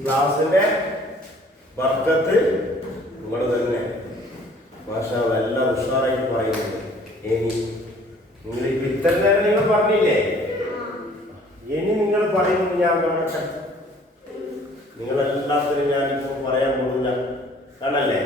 ക്ലാസ്സിന്റെ ബർക്കത്ത് നിങ്ങൾ തന്നെ മാഷാ അല്ലാഹ് എല്ലാം ഉഷാറായിട്ട് പറയുന്നുണ്ട്. ഇനി നിങ്ങളിപ്പോൾ ഇത്ര നേരം നിങ്ങൾ പറഞ്ഞില്ലേ, ഇനി നിങ്ങൾ പറയുന്നത് ഞാൻ കാണട്ടെ. നിങ്ങളെല്ലാത്തിനും ഞാനിപ്പോൾ പറയാൻ പോകുന്ന കാണല്ലേ.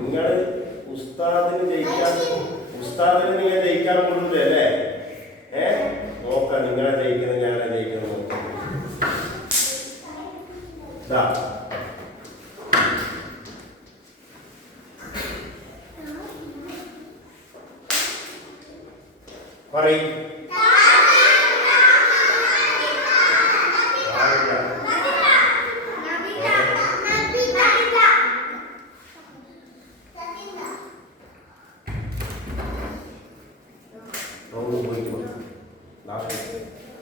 നിങ്ങൾ ഉസ്താദിന് നിങ്ങൾ ജയിക്കാൻ കൊള്ളില്ലേ അല്ലേ? നോക്കാം നിങ്ങളെ ജയിക്കുന്നത് ഞാനെ ജയിക്കുന്നത് നോക്കാം. പറയും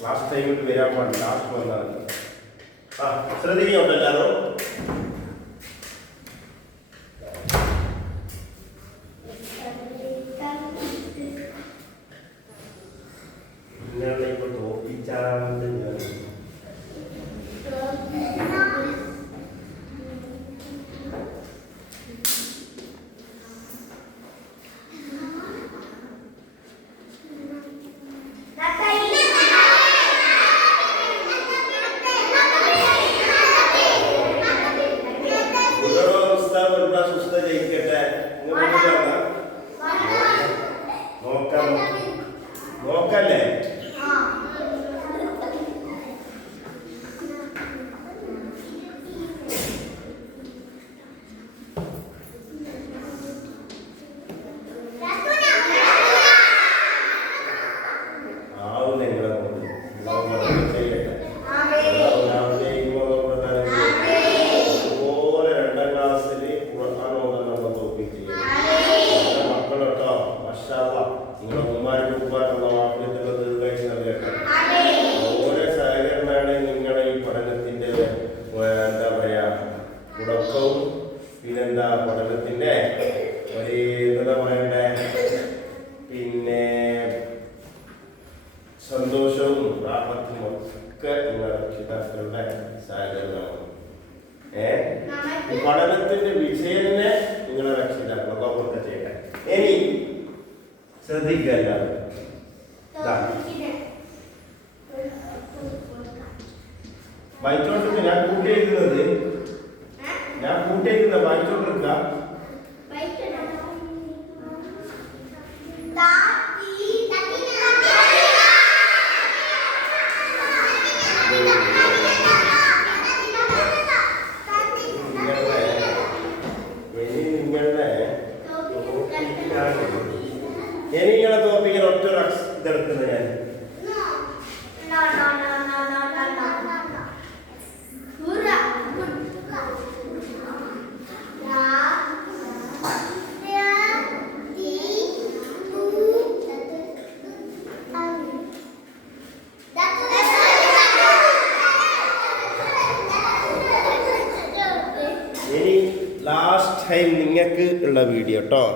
ലാസ്റ്റ് ടൈമിൽ വരാൻ പാടില്ല. ലാസ്റ്റ് വന്നാൽ ശ്രദ്ധിക്കുന്നുണ്ട് എല്ലാവരും. നിങ്ങളെ ഇപ്പൊ തോപ്പിച്ചാണ്ട് നോക്കല്ലേ. ആവും നിങ്ങളെ കൊണ്ട് ചെയ്യട്ടെ. അതുപോലെ 2ാം ക്ലാസ്സിൽ നമ്മൾ തോപ്പിച്ച് മക്കളോട്ടോ മാഷാ അല്ലാഹ് നിങ്ങളെ ഉമ്മാരുടെ ഉപ്പാനുള്ള വാക്കിലുള്ള ദീർഘായുസ്സ് നൽകട്ടെ. ഓരോ സഹകരണമാണ് നിങ്ങളെ ഈ പഠനത്തിന്റെ എന്താ പറയാ തുടക്കവും പിന്നെന്താ പഠനത്തിന്റെ ഒരു എന്താ പറയണ്ടേ പിന്നെ സന്തോഷവും റാഹത്തും ഒക്കെ നിങ്ങളുടെ രക്ഷിതാക്കളുടെ സഹകരണമാണ്. പഠനത്തിന്റെ വിജയനെ നിങ്ങളെ രക്ഷിതാക്കൾ അതൊക്കെ ചെയ്യട്ടെ. ഇനി ശ്രദ്ധിക്കല്ല വായിച്ചോണ്ടിരിക്ക. ഞാൻ കൂട്ടിയിരിക്കുന്ന വായിച്ചോണ്ടിരിക്ക. നിങ്ങളെ തോപ്പിക്കാൻ ഒറ്റ ഇതെടുക്കുന്നത് ഞാൻ ഇനി ലാസ്റ്റ് ടൈം നിങ്ങൾക്ക് ഉള്ള വീഡിയോ കേട്ടോ.